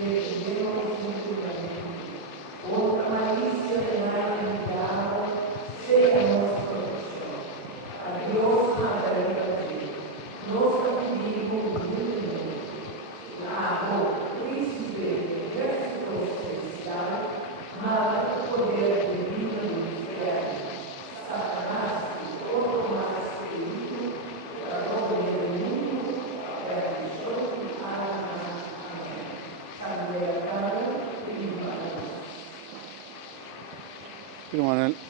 defendemos outra malicia penal legal, sea nossa proteção. Adiós, Margarida, nosso amigo, Lago, príncipe, exército celestial, mas o poder divino do inferno, Satanás, todo mais querido, para o mundo, é a missão que Amém. Manuel.